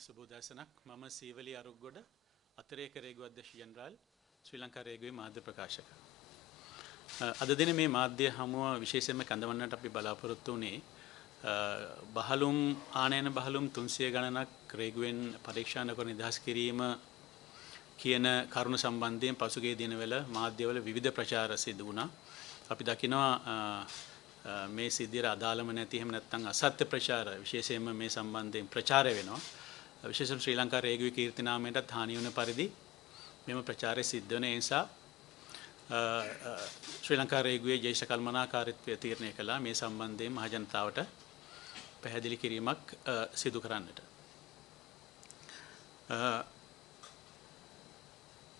සුබෝදෑසනක් මම සීවලී අරුග්ගොඩ අතරේක රේගුව අධ්‍යක්ෂ ජෙනරාල් ශ්‍රී ලංකා රේගුවේ මාධ්‍ය ප්‍රකාශක. අද දින මේ මාධ්‍ය හමුව විශේෂයෙන්ම කැඳවන්නට අපි බලාපොරොත්තු වුණේ බහලුම් ආනයන බහලුම් 300 ගණනක් රේගුවෙන් පරීක්ෂා නොකර නිදහස් කිරීම කියන කරුණු සම්බන්ධයෙන් පසුගිය දිනවල මාධ්‍යවල විවිධ ප්‍රචාර සිදු වුණා. අපි දකිනවා මේ සිද්ධියට අදාළම නැති එහෙම නැත්නම් අසත්‍ය ප්‍රචාර විශේෂයෙන්ම මේ සම්බන්ධයෙන් ප්‍රචාරය වෙනවා. විශේෂයෙන් ශ්‍රී ලංකා රේගුවේ කීර්තිනාමයට හානි වන පරිදි මෙම ප්‍රචාරය සිද්ධ වෙන නිසා ශ්‍රී ලංකා රේගුවේ ජ්‍යෙෂ්ඨ කළමනාකාරීත්වය තීරණය කළා මේ සම්බන්ධයෙන් මහ ජනතාවට පැහැදිලි කිරීමක් සිදු කරන්නට.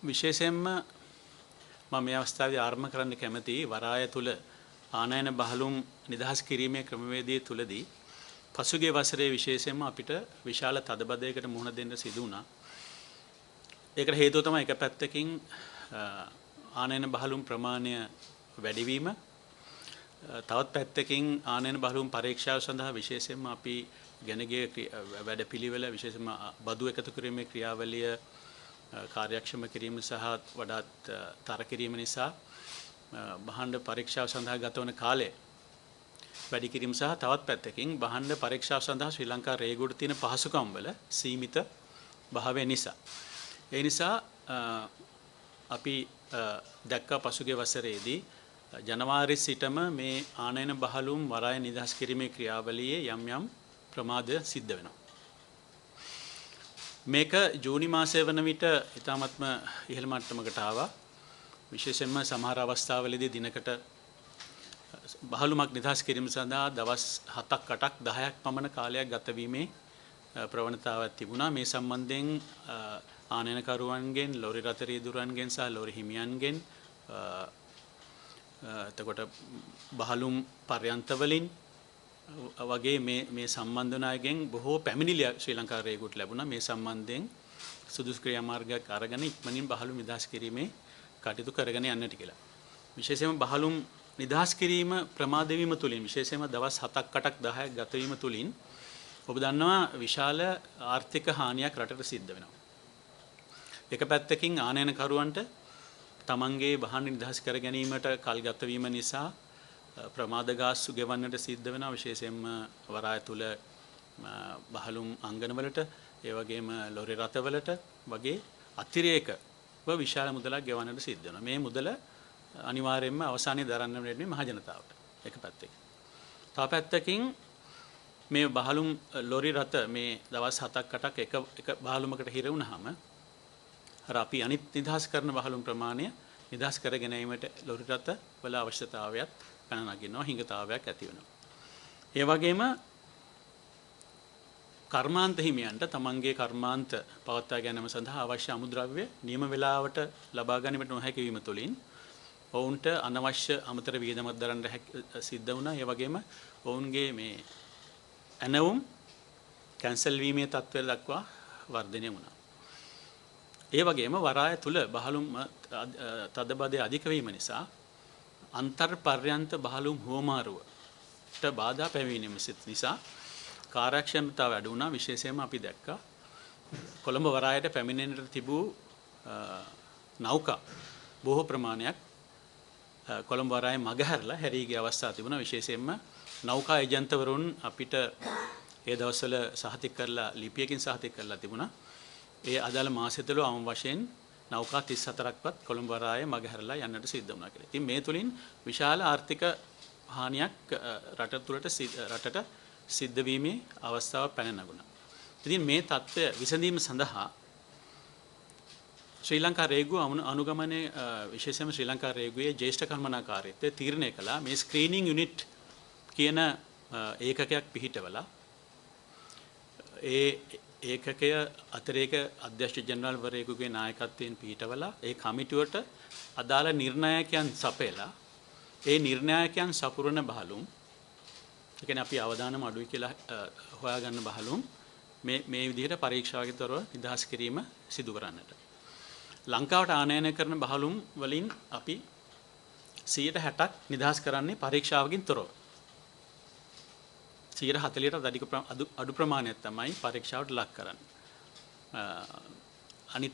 විශේෂයෙන්ම මම මේ අවස්ථාවේ ආරම්භ කරන්න කැමති වරාය තුල ආනයන බහලුම් නිදහස් කිරීමේ ක්‍රමවේදය තුලදී පසුගිය වසරේ විශේෂයෙන්ම අපිට විශාල තදබදයකට මුහුණ දෙන්න සිදු වුණා. ඒකට හේතුව තමයි එක පැත්තකින් ආනයන බහලුම් ප්‍රමාණය වැඩිවීම, තවත් පැත්තකින් ආනයන බහලුම් පරීක්ෂාව සඳහා විශේෂයෙන්ම අපි ගෙන ගිය වැඩපිළිවෙල විශේෂයෙන්ම බදු එකතු කිරීමේ ක්‍රියාවලිය කාර්යක්ෂම කිරීම සහ වඩාත් තර කිරීම නිසා භාණ්ඩ පරීක්ෂාව සඳහා ගත වන කාලය වැඩි කිරීම සහ තවත් පැත්තකින් භාණ්ඩ පරීක්ෂාව සඳහා ශ්‍රී ලංකා රේගුවට තියෙන පහසුකම් වල සීමිත භාවය නිසා. ඒ නිසා අපි දැක්කා පසුගිය වසරේදී ජනවාරි සිටම මේ ආනයන බහලුම් වරාය නිදහස් කිරීමේ ක්‍රියාවලියේ යම් යම් ප්‍රමාද සිද්ධ වෙනවා. මේක ජූනි මාසය වන විට ඉතාමත්ම ඉහළ මට්ටමකට ආවා. විශේෂයෙන්ම සමහර අවස්ථාවලදී දිනකට බහලුමක් නිදහස් කිරීම සඳහා දවස් 7ක් 8ක් 10ක් පමණ කාලයක් ගත වීමේ ප්‍රවණතාවක් තිබුණා. මේ සම්බන්ධයෙන් ආනයනකරුවන්ගෙන්, ලොරි රථ රියදුරන්ගෙන් සහ ලොරි හිමියන්ගෙන් එතකොට බහලුම් පර්යන්තවලින් වගේ මේ සම්බන්ධ වන අයගෙන් බොහෝ පැමිණිලි ශ්‍රී ලංකා රේගුවට ලැබුණා. මේ සම්බන්ධයෙන් සුදුසු ක්‍රියාමාර්ගයක් අරගෙන ඉක්මනින් බහලුම් නිදහස් කිරීමේ කටයුතු කරගෙන යන්නට කියලා. විශේෂයෙන්ම බහලුම් නිදහස් කිරීම ප්‍රමාද වීම තුලින් විශේෂයෙන්ම දවස් 7ක් 8ක් 10ක් ගත වීම තුලින් ඔබ දන්නවා විශාල ආර්ථික හානියක් රටට සිද්ධ වෙනවා. එක පැත්තකින් ආනයනකරුවන්ට තමන්ගේ භාණ්ඩ නිදහස් කර ගැනීමට කල් ගත වීම නිසා ප්‍රමාද ගාස්තු ගෙවන්නට සිද්ධ වෙනවා. විශේෂයෙන්ම වරාය තුල බහලුම් අංගනවලට ඒ වගේම ලොරි රථවලට වගේ අතිරේක විශාල මුදලක් ගෙවන්නට සිද්ධ වෙනවා. මේ මුදල අනිවාර්යයෙන්ම අවසානයේ දරන්න වෙන්නේ මහ ජනතාවට. එක පැත්තකින්. තව පැත්තකින් මේ බහලුම් ලොරි රථ මේ දවස් 7ක් 8ක් එක බහලුමකට හිර වුණාම අර අපි අනිත් නිදහස් කරන බහලුම් ප්‍රමාණය නිදහස් කර ගැනීමට ලොරි රථ වල අවශ්‍යතාවයක් පැන නගිනවා, හිඟතාවයක් ඇති වෙනවා. ඒ වගේම කර්මාන්ත හිමියන්ට තමන්ගේ කර්මාන්ත පවත්වා ගැනීම සඳහා අවශ්‍ය අමුද්‍රව්‍ය නියම වේලාවට ලබා ගැනීමට නොහැකි වීම තුළින් ඔවුන්ට අනවශ්‍ය අමතර වියදමක් දරන්න සිද්ධ වුණා. ඒ වගේම ඔවුන්ගේ මේ ඇනවුම් කැන්සල් වීමේ තත්ත්වයට දක්වා වර්ධනය වුණා. ඒ වගේම වරාය තුල බහලුම් තදබදය අධික වීම නිසා අන්තර් පර්යන්ත බහලුම් හුවමාරුවට බාධා පැමිණීම නිසා කාර්යක්ෂමතාව වැඩි වුණා. විශේෂයෙන්ම අපි දැක්කා කොළඹ වරායට පැමිණෙන්නට තිබූ නෞකා බොහෝ ප්‍රමාණයක් කොළඹ වරාය මගහැරලා හැරී ගිය අවස්ථා තිබුණා. විශේෂයෙන්ම නෞකා ඒජන්තවරුන් අපිට ඒ දවස්වල සහතික කරලා ලිපියකින් සහතික කරලා තිබුණා. ඒ අදාළ මාසය තුළ අවම වශයෙන් නෞකා 34ක්වත් කොළඹ වරාය මගහැරලා යන්නට සිද්ධ වුණා කියලා. ඉතින් මේ තුලින් විශාල ආර්ථික හානියක් රටට සිද්ධ වීමේ අවස්ථාව පැන නගුණා. ඉතින් මේ தත්ත්වය විසඳීම සඳහා ශ්‍රී ලංකා රේගුව අනුගමනයේ විශේෂයෙන්ම ශ්‍රී ලංකා රේගුවේ ජ්‍යෙෂ්ඨ කළමනාකාරීත්වය තීරණය කළා මේ ස්ක්‍රීනින් යුනිට් කියන ඒකකයක් පිහිටවලා ඒ ඒකකය අතරේක අධ්‍යක්ෂ ජෙනරාල්වරයෙකුගේ නායකත්වයෙන් පිහිටවලා ඒ කමිටුවට අදාළ නිර්ණායකයන් සපයලා ඒ නිර්ණායකයන් සපුරන බහලුම් ඒ කියන්නේ අපි අවදානම අඩුයි කියලා හොයාගන්න බහලුම් මේ විදිහට පරීක්ෂාවකින් තොරව නිදහස් කිරීම සිදු කරන්නට. ලංකාවට ආනයනය කරන බහලුම් වලින් අපි 60ක් නිදහස් කරන්නේ පරීක්ෂාවකින් තොරව. 140ට අඩු ප්‍රමාණයක් තමයි පරීක්ෂාවට ලක් කරන්නේ. අනිත්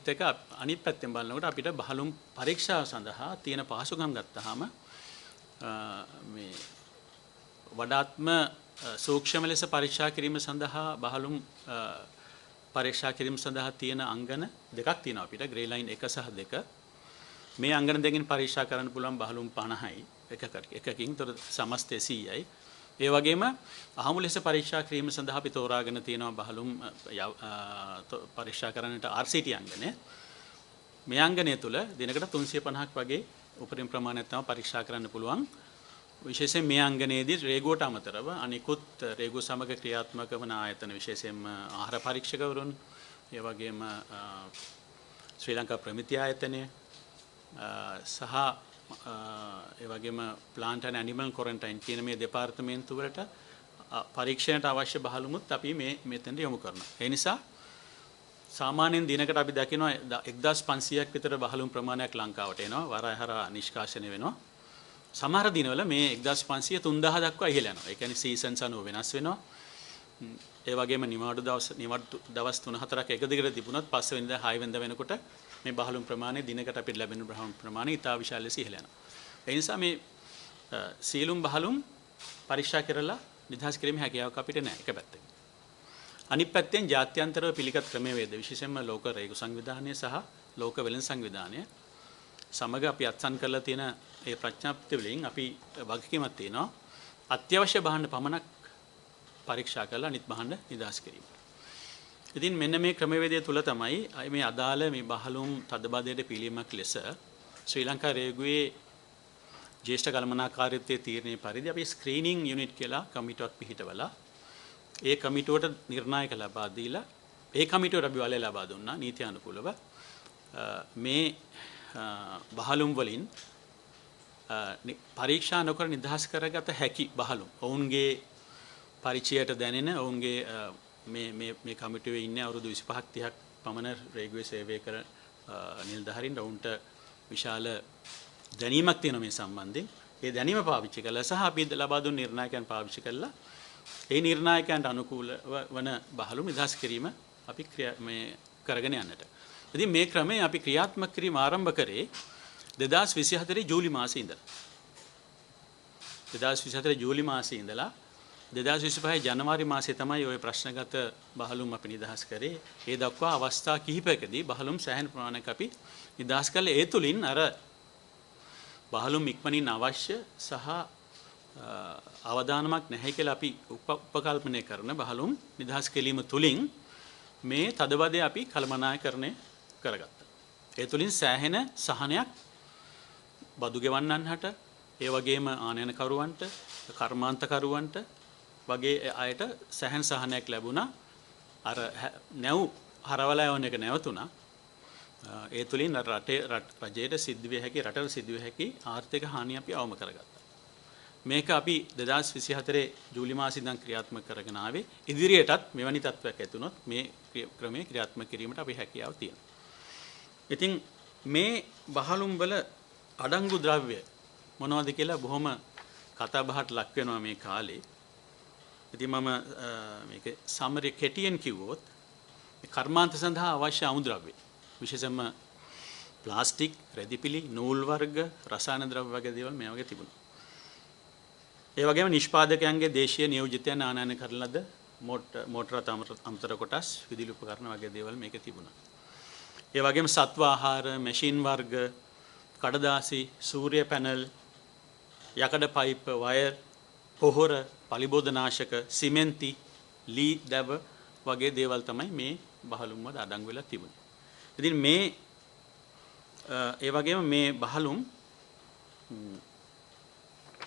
පැත්තෙන් බලනකොට අපිට බහලුම් පරීක්ෂාව සඳහා තියෙන පහසුකම් ගත්තාම මේ වඩාත්ම සූක්ෂම ලෙස පරීක්ෂා කිරීම සඳහා බහලුම් පරීක්ෂා කිරීම සඳහා තියෙන අංගන දෙකක් තියෙනවා අපිට ග්‍රේ ලයින් 1 සහ 2. මේ අංගන දෙකෙන් පරීක්ෂා කරන්න පුළුවන් බහලුම් 50යි එකකින් තොර සමස්තය 100යි. ඒ වගේම අහමු ලෙස පරීක්ෂා කිරීම සඳහා අපි තෝරාගෙන තියෙනවා බහලුම් පරීක්ෂා කරන්නට RCT අංගනය. මේ අංගනය තුල දිනකට 350ක් වගේ උපරිම ප්‍රමාණයක් තමයි පරීක්ෂා කරන්න පුළුවන්. විශේෂයෙන් මේ අංගනයේදී රේගුවට අමතරව අනිකුත් රේගුව සමග ක්‍රියාත්මක වන ආයතන විශේෂයෙන්ම ආහාර පරීක්ෂකවරුන්, ඒ වගේම ශ්‍රී ලංකා ප්‍රමිති ආයතනය සහ ඒ වගේම ප්ලාන්ට් ඇන්ඩ් ඇනිමල් කොරන්ටයින් කියන මේ දෙපාර්තමේන්තු වලට පරීක්ෂණයට අවශ්‍ය බහලුමුත් අපි මෙතෙන්ට යොමු කරනවා. ඒ නිසා සාමාන්‍යයෙන් දිනකට අපි දකිනවා 1500ක් විතර බහලුම් ප්‍රමාණයක් ලංකාවට එනවා. වරාය හරහා නිෂ්කාශනය වෙනවා. සමහර දිනවල මේ 1500 3000 දක්වා ඉහළ යනවා. ඒ කියන්නේ සීසන්ස් අනුව වෙනස් වෙනවා. ඒ වගේම නිවාඩු දවස් 3-4ක් එක දිගට තිබුණත් 5 වෙනිදා 6 වෙනිදා වෙනකොට මේ බහලුම් ප්‍රමාණය දිනකට අපිට ලැබෙන බහලුම් ප්‍රමාණය ඉතා විශාල ලෙස ඉහළ යනවා. ඒ නිසා මේ සීලුම් බහලුම් පරීක්ෂා කරලා නිදහස් කිරීමේ හැකියාවක් අපිට නැහැ එක පැත්තකින්. අනිත් පැත්තෙන් ජාත්‍යන්තරව පිළිගත් ක්‍රමවේද විශේෂයෙන්ම ලෝක රේගු සංවිධානය සහ ලෝක වෙළඳ සංවිධානය සමග අපි අත්සන් කරලා තියෙන ඒ ප්‍රඥාප්ති වලින් අපි වගකීමක් තියෙනවා අත්‍යවශ්‍ය භාණ්ඩ පමණක් පරීක්ෂා කරලා අනිත් භාණ්ඩ නිදහස් කිරීම. ඉතින් මෙන්න මේ ක්‍රමවේදය තුල තමයි මේ අදාළ මේ බහලුම් තදබදයට පිළියමක් ලෙස ශ්‍රී ලංකා රේගුවේ ජ්‍යෙෂ්ඨ කළමනාකාරීත්වයේ තීරණයේ පරිදි අපි ස්ක්‍රීනින් යුනිට් කියලා කමිටුවක් පිහිටවලා ඒ කමිටුවට නිර්ණායක ලබා දීලා ඒ කමිටුවට අපි බලය ලබා දුන්නා නීති අනුකූලව මේ බහලුම් වලින් පරීක්ෂා නොකර නිදහස් කරගත හැකි බහලුම් ඔවුන්ගේ පරිචයට දැනෙන ඔවුන්ගේ මේ කමිටුවේ ඉන්නේ අවුරුදු 25ක් 30ක් පමණ රේගුවේ සේවය කර නිලධාරීන් ඔවුන්ට විශාල දැනීමක් තියෙනවා මේ සම්බන්ධයෙන්. ඒ දැනීම පාවිච්චි කළා සහ අපි ලබා දුන් නිර්ණායකයන් පාවිච්චි කළා ඒ නිර්ණායකයන්ට අනුකූල වන බහලුම් නිදහස් කිරීම අපි කරගෙන යන්නට. ඉතින් මේ ක්‍රමය අපි ක්‍රියාත්මක කිරීම ආරම්භ කරේ 2024 ජූලි මාසයේ ඉඳලා. 2024 ජූලි මාසයේ ඉඳලා 2025 ජනවාරි මාසයේ තමයි ওই ප්‍රශ්නගත බහලුම් අපි නිදහස් කරේ. ඒ දක්වා අවස්ථා කිහිපයකදී බහලුම් සෑහෙන ප්‍රමාණයක් අපි නිදහස් කළේ. ඒ තුලින් අර බහලුම් ඉක්මනින් අවශ්‍ය සහ අවදානමක් නැහැ කියලා අපි උපකල්පනය කරන බහලුම් නිදහස් කිරීම තුලින් මේ තදබදය අපි කළමනාකරණය කරගත්තා. ඒ තුලින් සෑහෙන සහනයක් බදු ගෙවන්නන්ට, ඒ වගේම ආනයනකරුවන්ට, කර්මාන්තකරුවන්ට වගේ අයට සෑහෙන සහනයක් ලැබුණා. අර නැව් හරවලා යවන එක නැවතුණා. ඒ තුලින් රජයට සිද්ධ විය හැකි, රටට සිද්ධ විය හැකි ආර්ථික හානිය අපි අවම කරගත්තා. මේක අපි 2024 ජූලි මාසයේ ඉඳන් ක්‍රියාත්මක කරගෙන ආවේ. ඉදිරියටත් මෙවැනි තත්ත්වයක් ඇති වුණොත් මේ ක්‍රමයේ ක්‍රියාත්මක කිරීමට අපි හැකියාව තියෙනවා. ඉතින් මේ බහලුම් වල අඩංගු ද්‍රව්‍ය මොනවද කියලා බොහොම කතා බහට ලක් වෙනවා මේ කාලේ. ඉතින් මම මේක සමරි කෙටියෙන් කිව්වොත් කර්මාන්ත සඳහා අවශ්‍ය අමුද්‍රව්‍ය විශේෂයෙන්ම ප්ලාස්ටික්, රෙදිපිලි, නූල් වර්ග, රසායන ද්‍රව්‍ය වගේ දේවල් මේ වගේ තිබුණා. ඒ වගේම නිෂ්පාදකයන්ගේ දේශීය නියෝජිතයන් ආනයනය කරන ලද මෝටර අමතර කොටස්, විදුලි උපකරණ වගේ දේවල් මේකේ තිබුණා. ඒ වගේම සත්ව ආහාර, මැෂින් වර්ග, කඩදාසි, සූර්ය පැනල්, යකඩ පයිප්, වයර්, පොහොර, පලිබෝධනාශක, සිමෙන්ති, ලී දැව වගේ දේවල් තමයි මේ බහලුම් වල අඩංගු වෙලා තිබුණේ. ඉතින් මේ ඒ වගේම මේ බහලුම්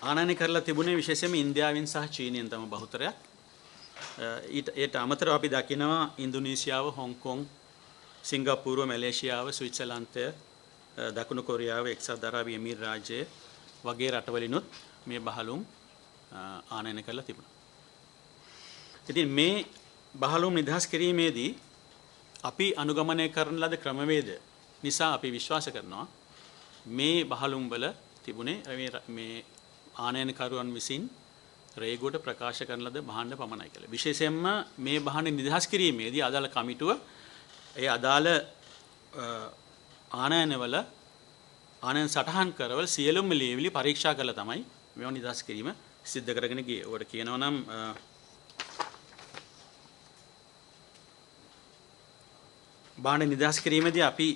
ආනයනය කරලා තිබුණේ විශේෂයෙන්ම ඉන්දියාවෙන් සහ චීනයෙන් තම බහුතරයක්. ඊට අමතරව අපි දකිනවා ඉන්දුනීසියාව, හොංකොං, සිංගප්පූරුව, මැලේසියාව, ස්විට්සර්ලන්තය, දකුණු කොරියාව, එක්සත් අරාබි එමිරාත් රාජ්‍ය වගේ රටවලිනුත් මේ බහලුම් ආනයනය කරලා තිබුණා. ඉතින් මේ බහලුම් නිදහස් කිරීමේදී අපි අනුගමනය කරන ලද ක්‍රමවේද නිසා අපි විශ්වාස කරනවා මේ බහලුම් වල තිබුණේ මේ ආනයනකරුවන් විසින් රේගුවට ප්‍රකාශ කරන ලද භාණ්ඩ පමණයි කියලා. විශේෂයෙන්ම මේ භාණ්ඩ නිදහස් කිරීමේදී අදාළ කමිටුව ඒ අදාළ ආනයනවල ආනයන සටහන් කරවල සියලුම ලියවිලි පරීක්ෂා කරලා තමයි මේවා නිදහස් කිරීම සිද්ධ කරගෙන ගියේ. ඔකට කියනවා නම් භාණ්ඩ නිදහස් කිරීමේදී අපි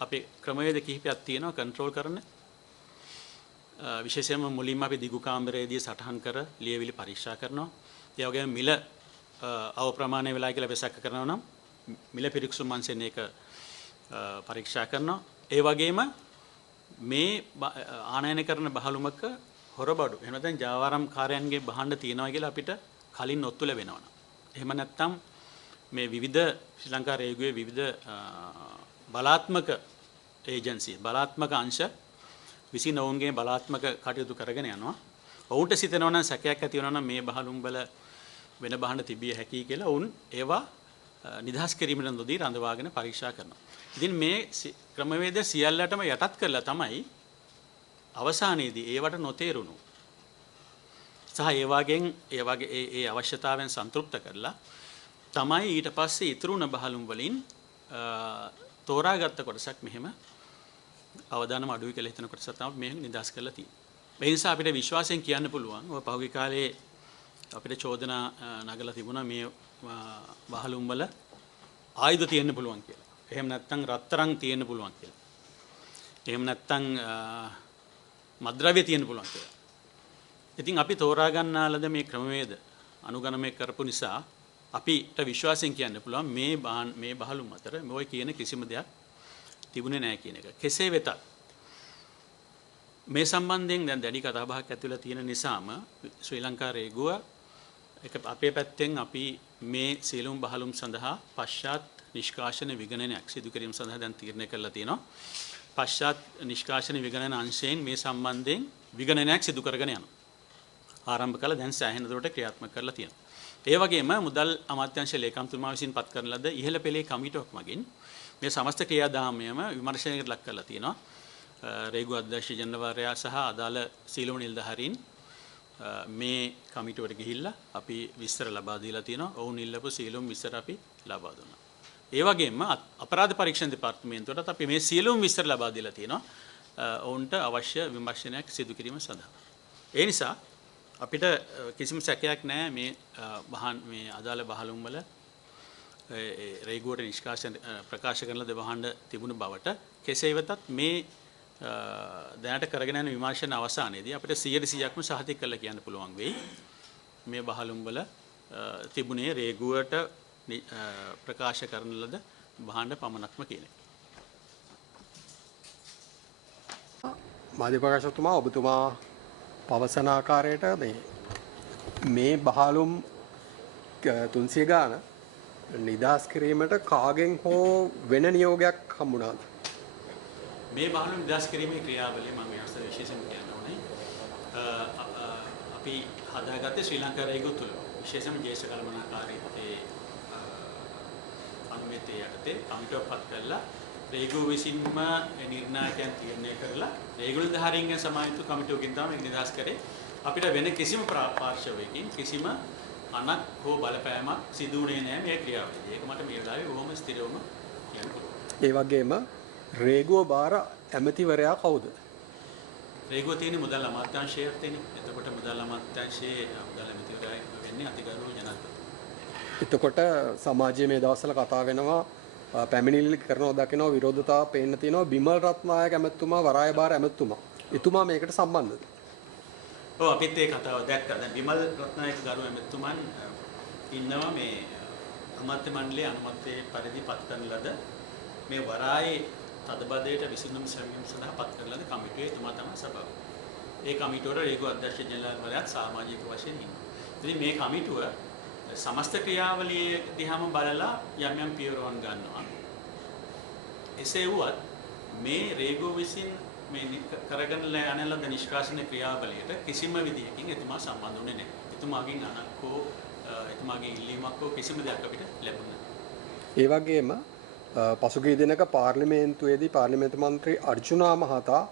අපේ ක්‍රමවේද කිහිපයක් තියෙනවා කන්ට්‍රෝල් කරන. විශේෂයෙන්ම මුලින්ම අපි දිගු කාමරයේදී සටහන් කර ලියවිලි පරීක්ෂා කරනවා. ඒ වගේම මිල අව ප්‍රමාණය වෙලා කියලා වෙසක් කරනවා නම් මිල පිරික්සුම් අංශයෙන් ඒක පරීක්ෂා කරනවා. ඒ වගේම මේ ආනයන කරන බහලුමක හොරබඩු එහෙම නැත්නම් ජාවාරම්කාරයන්ගේ භාණ්ඩ තියෙනවා කියලා අපිට කලින් ඔත්තු ලැබෙනවා. එහෙම නැත්නම් මේ විවිධ ශ්‍රී ලංකා රේගුවේ විවිධ බලාත්මක ඒජන්සි බලාත්මක අංශ විසින් ඔවුන්ගේ බලාත්මක කටයුතු කරගෙන යනවා. ඔවුන්ට සිතනවා නම් සැකයක් ඇති වෙනවා නම් මේ බහලුම් වල වෙන භාණ්ඩ තිබිය හැකියි කියලා ඔවුන් ඒවා නිදහස් කිරීමට නොදී රඳවාගෙන පරීක්ෂා කරනවා. ඉතින් මේ ක්‍රමවේද සියල්ලටම යටත් කරලා තමයි අවසානයේදී ඒවට නොතේරුණු සහ ඒ වගේ ඒ අවශ්‍යතාවයන් සන්තුෂ්ත කරලා තමයි ඊට පස්සේ ඉතුරුන බහලුම් වලින් තෝරාගත්ත කොටසක් මෙහෙම අවදානම අඩුයි කියලා හිතන කොටසක් තමයි මේ නිදහස් කරලා තියෙන්නේ. ඒ නිසා අපිට විශ්වාසයෙන් කියන්න පුළුවන් ඔය පහුගිය කාලේ අපිට චෝදනා නගලා තිබුණා මේ බහලුම් වල ආයුධ තියෙන්න පුළුවන් කියලා. එහෙම නැත්නම් රත්තරන් තියෙන්න පුළුවන් කියලා. එහෙම නැත්නම් මද්ද්‍රව්‍ය තියෙන්න පුළුවන් කියලා. ඉතින් අපි තෝරා ගන්නාලද මේ ක්‍රමවේද අනුගමනය කරපු නිසා අපිට විශ්වාසයෙන් කියන්න පුළුවන් මේ බහලුම් අතර මේ කියන කිසිම දෙයක් තිබුණේ නැහැ කියන එක. කෙසේ වෙතත් මේ සම්බන්ධයෙන් දැන් දැඩි කතාබහක් ඇතුළත තියෙන නිසාම ශ්‍රී ලංකා රේගුව අපේ පැත්තෙන් අපි මේ සියලුම බහලුම් සඳහා පශ්චාත් නිෂ්කාශන විගණනයක් සිදු කිරීම සඳහා දැන් තීරණය කරලා තියෙනවා. පශ්චාත් නිෂ්කාශන විගණන අංශයෙන් මේ සම්බන්ධයෙන් විගණනයක් සිදු කරගෙන යනවා. ආරම්භ කළා දැන් සෑහෙන දුරට ක්‍රියාත්මක කරලා තියෙනවා. ඒ වගේම මුදල් අමාත්‍යාංශ ලේකම්තුමා විසින් පත් කරන ලද ඉහළ පෙළේ කමිටුවක් මගින් මේ සමස්ත ක්‍රියාදාමයම විමර්ශනයකට ලක් කරලා තියෙනවා. රේගු අධ්‍යක්ෂ ජනරාලවරයා සහ අදාළ සීලම නිලධාරීන් මේ කමිටුවට ගිහිල්ලා අපි විස්තර ලබා දීලා තියෙනවා. ඔවුන් ඉල්ලපු සීලම විස්තර අපි ලබා දුන්නා. ඒ වගේම අපරාධ පරීක්ෂණ දෙපාර්තමේන්තුවටත් අපි මේ සියලුම විස්තර ලබා දීලා තියෙනවා. ඔවුන්ට අවශ්‍ය විමර්ශනයක් සිදු කිරීම සඳහා. ඒ නිසා අපිට කිසිම සැකයක් නැහැ මේ අදාළ බහලුම් වල රේගුවට නිෂ්කාශන ප්‍රකාශ කරන ලද භාණ්ඩ තිබුණු බවට. කෙසේ වෙතත් මේ දැනට කරගෙන යන විමර්ශන අවසානයේදී අපිට 100%ක්ම සහතික කරලා කියන්න පුළුවන් වෙයි මේ බහලුම් වල තිබුණේ රේගුවට ප්‍රකාශ කරන ලද භාණ්ඩ පමණක්ම කියන එක. මාධ්‍ය ප්‍රකාශකතුමා ඔබතුමා පවසන ආකාරයට මේ බහලුම් 300 ගාන නිදහස් කිරීමට කාගෙන් හෝ වෙන නියෝගයක් හම්බුණාද? මේ බහලුම් නිදහස් කිරීමේ ක්‍රියාවලිය මම මේ අවස්ථාවේ විශේෂයෙන් කියන්න ඕනේ. අපි හදාගත්තේ ශ්‍රී ලංකා රේගුව තුළ විශේෂයෙන්ම ජ්‍යෙෂ්ඨ කළමනාකාරීත්වයේ අනුමැතිය යටතේ කමිටුවක් පත් කරලා රේගුව විසින්ම නිර්ණායකයන් තීරණය කරලා රේගුව නිලධාරීන්ගෙන් සමායුතු කමිටුවකින් තමයි මේක නිදහස් කරේ. අපිට වෙන කිසිම පාර්ශවයකින් කිසිම අනක් හෝ බලපෑමක් සිදු වුණේ නැහැ මේ ක්‍රියාවලිය. ඒක මට මේ වෙලාවේ බොහොම ස්ථිරවම කියන්න පුළුවන්. ඒ වගේම රේගුව බාර ඇමතිවරයා කවුද? රේගුව තියෙන මුදල් අමාත්‍යාංශයේ තියෙන. එතකොට මුදල් අමාත්‍යාංශයේ මුදල් ඇමතිවරයා වෙන්නේ අතිගරු ජනාධිපති. එතකොට සමාජයේ මේ දවස්වල කතා වෙනවා පැමිණිලි කරනවා දකිනවා විරෝධතාව පේන්න තියෙනවා බිමල් රත්නායක ඇමතුමා වරායබාර ඇමතුමා. එතුමා මේකට සම්බන්ධද? ඔව් අපිත් ඒ කතාව දැක්කා. දැන් බිමල් රත්නායක ගරු ඇමතුමන් ඉන්නවා මේ අමාත්‍ය මණ්ඩලයේ අනුමැතිය පරිදි පත් කරන ලද මේ වරායේ තදබදයට විසඳුම් සැලසීම සඳහා පත් කරන ලද කමිටුවේ එතුමා තමයි සභාපති. ඒ කමිටුවට රේගුව අධ්‍යක්ෂ ජනරාල්වරයාත් සමාජික වශයෙන් ඉන්නවා. ඉතින් මේ කමිටුව සමස්ත ක්‍රියාවලිය දිහාම බලලා යම් යම් පියවරවන් ගන්නවා. එසේ වුවත් මේ රේගුව විසින් මේ කරගෙන යන ලද නිෂ්කාශන ක්‍රියාවලියට කිසිම විදියකින් එතුමා සම්බන්ධ වුණේ නැහැ. එතුමාගෙන් අනක්කෝ එතුමාගේ ඉල්ලීමක් හෝ කිසිම දෙයක් අපිට ලැබුණේ නැහැ. ඒ වගේම පසුගිය දිනක පාර්ලිමේන්තුවේදී පාර්ලිමේන්තු මන්ත්‍රී අර්ජුනා මහතා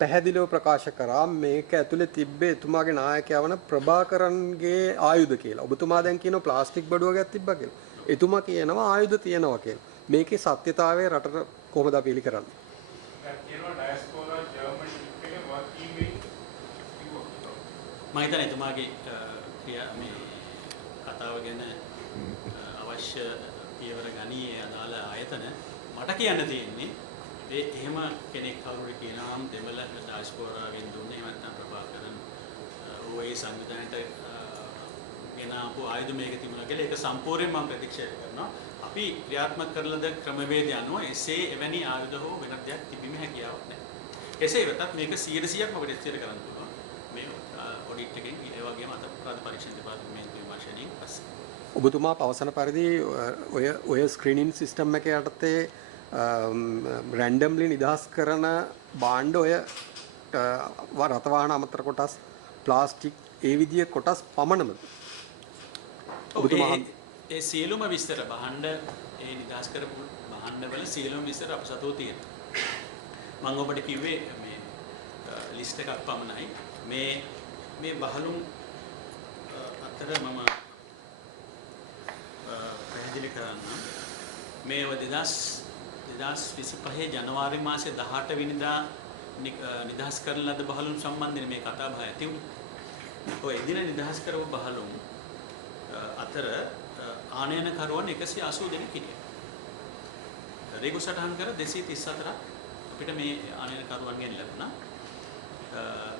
පැහැදිලිව ප්‍රකාශ කරා මේක ඇතුලේ තිබ්බේ එතුමාගේ නායකයා වන ප්‍රභාකරන්ගේ ආයුධ කියලා. ඔබතුමා දැන් කියනවා ප්ලාස්ටික් බඩුවකක් තිබ්බා කියලා. එතුමා කියනවා ආයුධ තියෙනවා කියලා. මේකේ සත්‍යතාවය රටට කොහොමද අපි එලි කරන්නේ? මම හිතන්නේ එතුමාගේ ක්‍රියා මේ කතාව ගැන අවශ්‍ය පියවර ගනී අදාළ ආයතන මට කියන්න තියෙන්නේ එහෙම කෙනෙක් කවුරු කියනවා නම් දෙමළ ඩයස්පෝරාවෙන් දුන්නේ එහෙම නැත්නම් ප්‍රභාකරන් ඔය සංවිධානයට ගෙන ආපු ආයුධ මේක තිබුණා කියලා ඒක සම්පූර්ණයෙන් මම ප්‍රතික්ෂේප කරනවා. අපි ක්‍රියාත්මක කරලද ක්‍රමවේදය අනුව එසේ එවැනි ආයුධ හෝ වෙනත් දෙයක් තිබීමේ හැකියාවක් නැහැ. කෙසේ වෙතත් මේක 100%ක්ම අපිට ස්ථිර කරන්න පුළුවන්. මේ ඔඩිට් එකෙන් ඒ වගේම අතප්‍රාද පරීක්ෂණ දෙපාර්තමේන්තුවේ විමර්ශනයෙන් පස්සේ. ඔබතුමා පවසන පරිදි ඔය ස්ක්‍රීනින් සිස්ටම් එක යටතේ රැන්ඩම්ලි නිදහස් කරන භාණ්ඩ ඔය රථවාහන අමතර කොටස් ප්ලාස්ටික් ඒ විදිය කොටස් පමණමද? ඒ සියලුම විස්තර භාණ්ඩ ඒ නිදහස් කරපු භාණ්ඩවල සියලුම විස්තර අප සතුව තියෙනවා. මම ඔබට කිව්වේ මේ ලිස්ට් එකක් පමණයි. මේ බහලුම් අතර මම පැහැදිලි කරන්න මේ 2025 ජනවාරි මාසේ 18 වෙනිදා නිදහස් කරන ලද බහලුම් සම්බන්ධයෙන් මේ කතා බහ ඇති වුණා. ඔය එදින නිදහස් කරපු බහලුම් අතර ආනයනකරුවන් 180 දෙනෙක් හිටියා. රේගු සටහන් කර 234ක් අපිට මේ ආනයනකරුවන්ගෙන් ලැබුණා.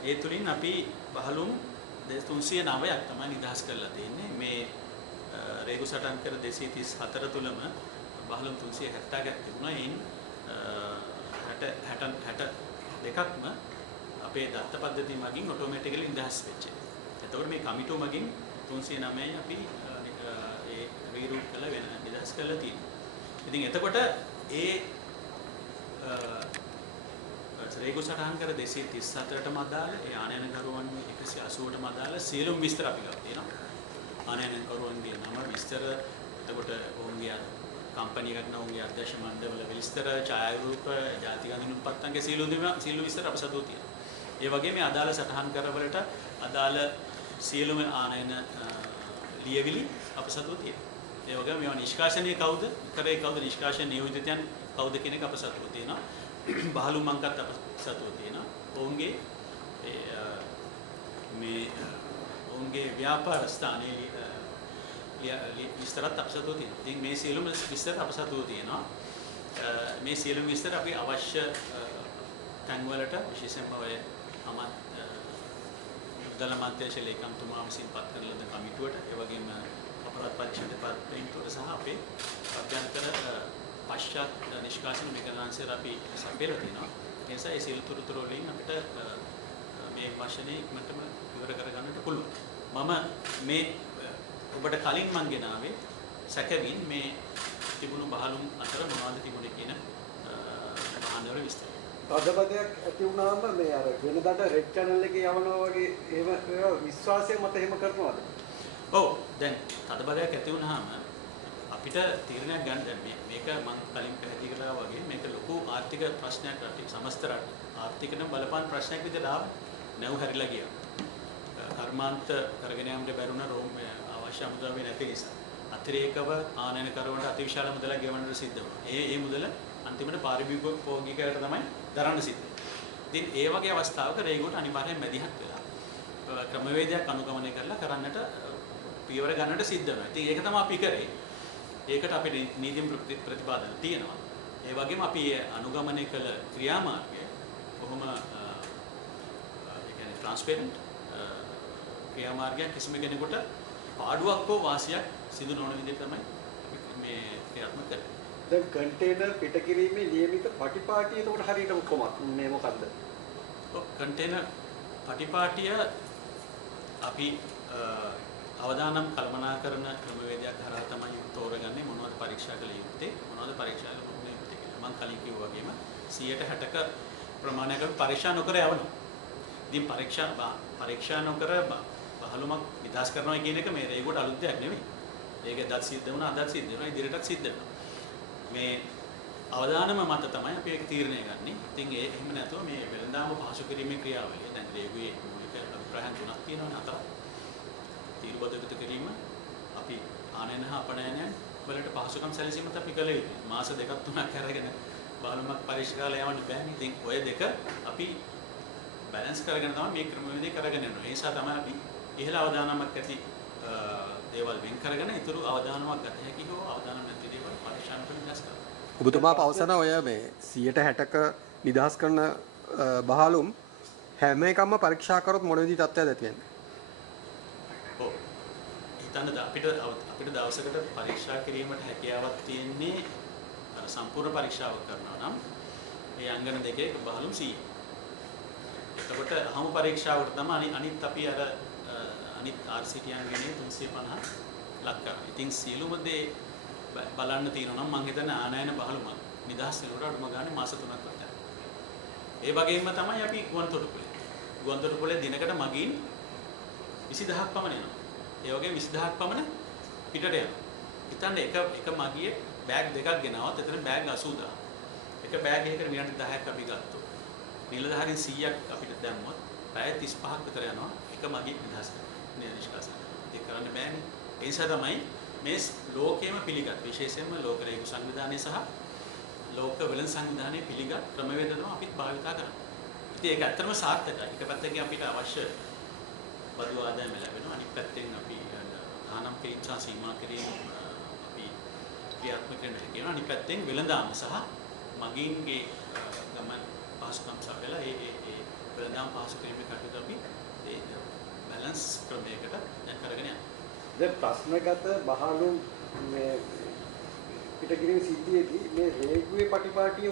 ඒ තුලින් අපි බහලුම් 309ක් තමයි නිදහස් කරලා තියෙන්නේ. මේ රේගු සටහන් කර 234 තුලම බහලුම් 370ක් තිබුණා. එයින් 62ක්ම අපේ දත්ත පද්ධතිය මගින් ඔටෝමැටිකලි නිදහස් වෙච්ච. එතකොට මේ කමිටුව මගින් 309 අපි ඒ රීරූට් කළ වෙන නිදහස් කරලා තියෙනවා. ඉතින් එතකොට ඒ රේගු සටහන් කර 234ටම අදාළ ඒ ආනයනකරුවන් 180ටම අදාළ සියලුම විස්තර අපි ගාව තියෙනවා. ආනයනකරුවන්ගේ නම විස්තර, එතකොට ඔවුන්ගේ කම්පැනි එකක් නම් ඔවුන්ගේ අධ්‍යක්ෂ මණ්ඩලවල විස්තර, ඡායාරූප, ජාතික අඳුනුම්පත් අංගයේ සියලු විස්තර අප සතුව තියෙනවා. ඒ වගේම මේ අදාළ සටහන් කරවලට අදාළ සියලුම ආනයන ලියවිලි අප සතුව තියෙනවා. ඒ වගේම මේවා නිෂ්කාශනය කවුද කරේ, කවුද නිෂ්කාශන නියෝජිතයන් කවුද කියන එක අප සතුව තියෙනවා. බහලුම් අංකත් අප සතුව තියෙනවා. ඔවුන්ගේ ඔවුන්ගේ ව්‍යාපාර ස්ථානයේ විස්තරත් අප සතුව තියෙනවා. ඉතින් මේ සියලුම විස්තර අප සතුව තියෙනවා. මේ සියලුම විස්තර අපි අවශ්‍ය තැන්වලට විශේෂයෙන්ම ඔය මුදල් අමාත්‍යාංශ ලේකම්තුමා විසින් පත් කරන ලද කමිටුවට, ඒ වගේම අපරාධ පරීක්ෂණ දෙපාර්තමේන්තුවට සහ අපේ අභ්‍යන්තර පශ්චාත් නිෂ්කාශන විකරණාංශයට අපි සම්බන්ධ වෙනවා. ඒ නිසා ඒ සියලු තොරතුරු වලින් අපිට මේ වශනේ ඉක්මනටම ඉවර කරගන්නට පුළුවන්. මම මේ ඔබට කලින් මම ගෙනාවේ සැකවින් මේ තිබුණු බහලුම් අතර මොනවද තිබුණේ කියන ආන්දර විස්තර. තදබදයක් ඇති වුණාම මේ අර වෙනදාට රෙඩ් channel එකේ යවනවා වගේ එහෙම විශ්වාසය මත එහෙම කරනවද? ඔව්, දැන් තදබදයක් ඇති වුණාම අපිට තීරණයක් ගන්න දැන් මේක මම කලින් පැහැදිලි කළා වගේ මේක ලොකු ආර්ථික ප්‍රශ්නයක් රටේ සමස්ත රට ආර්ථිකන බලපාන ප්‍රශ්නයක් විදිහට ආවා. නැව් හැරිලා ගියා. කර්මාන්ත කරගෙන යන්න බැරුණ අවශ්‍ය මුදල් නැති නිසා අතිරේකව ආනයනකරුවන්ට අතිවිශාල මුදලක් ගෙවන්නට සිද්ධ වුණා. ඒ මුදල අන්තිමට පාරිභෝගිකයට තමයි දරන්න සිද්ධ වෙන්නේ. ඉතින් ඒ වගේ අවස්ථාවක රේගුවට අනිවාර්යයෙන් මැදිහත් වෙලා ක්‍රමවේදයක් අනුගමනය කරලා කරන්නට පියවර ගන්නට සිද්ධ වෙනවා. ඉතින් ඒක තමයි අපි කරේ. ඒකට අපේ නීතිම ප්‍රතිපාදන තියෙනවා. ඒ වගේම අපි අනුගමනය කළ ක්‍රියාමාර්ගය කොහොම ඒ කියන්නේ ට්‍රාන්ස්පරන්ට් ක්‍රියාමාර්ගයක් කිසිම කෙනෙකුට පාඩුවක් හෝ වාසියක් සිදු නොවන විදිහට තමයි මේ ක්‍රියාත්මක කරන්නේ. දැන් කන්ටේනර් පිට කිරීමේ නියමිත පටිපාටිය එතකොට හරියටම කොහොමද? මේ මොකද්ද? ඔව්, කන්ටේනර් පටිපාටිය අපි අවදානම් කළමනාකරන ක්‍රමවේදයක් හරහා තමයි තෝරගන්නේ මොනවද පරීක්ෂා කළ යුත්තේ, මොනවද පරීක්ෂා කළ යුත්තේ කියලා. මම කලින් කිව්වා වගේම 160ක ප්‍රමාණයක පරීක්ෂා නොකර යවනවා. ඉතින් පරීක්ෂා නොකර බහලුමක් නිදහස් කරනවා කියන එක මේ රේගුවට අලුත් දෙයක් නෙවෙයි. ඒක දත් සිද්ධ වුණා, අදත් සිද්ධ වෙනවා, ඉදිරියටත් සිද්ධ වෙනවා. මේ අවදානම මත තමයි අපි ඒක තීරණය ගන්නෙ. ඉතින් එහෙම නැතුව මේ වෙළඳාම පහසු කිරීමේ ක්‍රියාවලිය දැන් රේගුවේ මූලික අභිප්‍රායන් තුනක් තියෙනවානේ. හතරක්. තීරුබද්ධ කිරීම, අපි ආනයන හා අපනයනයන් වලට පහසුකම් සැලසීමත් අපි කළ යුතුයි. මාස දෙකක් තුනක් අරගෙන බහලුමක් පරිශීලනය යවන්න බෑනේ. ඉතින් ඔය දෙක අපි බැලන්ස් කරගෙන තමයි මේ ක්‍රමවේදය කරගෙන යනවා. ඒ නිසා තමයි අපි ඉහළ අවදානමක් ඇති දේවල් වෙන් කරගෙන ඊටු අවදානමක් ගත හැකි හෝ අවදානම නැති දේවල් පරිශීලන කරන්න ඉස්සස් කරනවා. ඔබතුමා පවසන ඔය මේ 60ක නිදහස් කරන බහලුම් හැම එකම පරීක්ෂා කරොත් මොන විදිහේ තත්ත්වයක්ද ඇති වෙන්නේ? ඔව්. හිතන්න අපිට දවසකට පරීක්ෂා කිරීමට හැකියාවක් තියෙන්නේ අර සම්පූර්ණ පරීක්ෂාවක් කරනවා නම් ඒ අංගන දෙකේ බහලුම් 100. එතකොට හමු පරීක්ෂාවට තමයි අනිත් අපි අර අනිත් RCT අංගනේ 350 ලක් කරනවා. ඉතින් සියලුම දේ බලන්න තියෙනවා නම් මම හිතන්නේ ආනයන බහලුම නිදහස් වෙනකොට අඩුම ගානේ මාස 3ක් වටා. ඒ වගේම තමයි අපි ගුවන්තොටුපොලේ. ගුවන්තොටුපොලේ දිනකට මගින් 20000ක් පමණ යනවා. ඒ වගේම 20000ක් පමණ පිටට යනවා. හිතන්න එක මගියේ බෑග් දෙකක් ගෙනාවත් එතන බෑග් 80000. එක බෑග් එකකට විනාඩි 10ක් අපි ගත්තොත්. නිලධාරීන් 100ක් අපිට දැම්මොත් පැය 35ක් විතර යනවා එක මගින් නිදහස් කරන්න. නිෂ්කාසන. ඒක කරන්න බෑනේ. ඒ නිසා තමයි මේ ලෝකයේම පිළිගත් විශේෂයෙන්ම ලෝක රේගු සංවිධානය සහ ලෝක වෙළඳ සංවිධානයේ පිළිගත් ක්‍රමවේද තමයි අපිත් භාවිතා කරන්නේ. ඉතින් ඒක ඇත්තටම සාර්ථකයි. එක පැත්තකින් අපිට අවශ්‍ය බදු ආදායම ලැබෙනවා. අනිත් පැත්තෙන් අපි දානම් කිරීම සහ සීමා කිරීම අපි ක්‍රියාත්මක කරන්න හැකියි. අනිත් පැත්තෙන් වෙළඳාම සහ මගින්ගේ ගමන් පහසුකම් සපයලා ඒ වෙළඳාම පහසු කිරීමේ කටයුතු අපි ඒ බැලන්ස් ක්‍රමයකට දැන් කරගෙන යනවා. දැන් ප්‍රශ්නගත බහලුම් මේ පිටකිරීම සිද්ධියේදී මේ රේගුවේ පටිපාටිය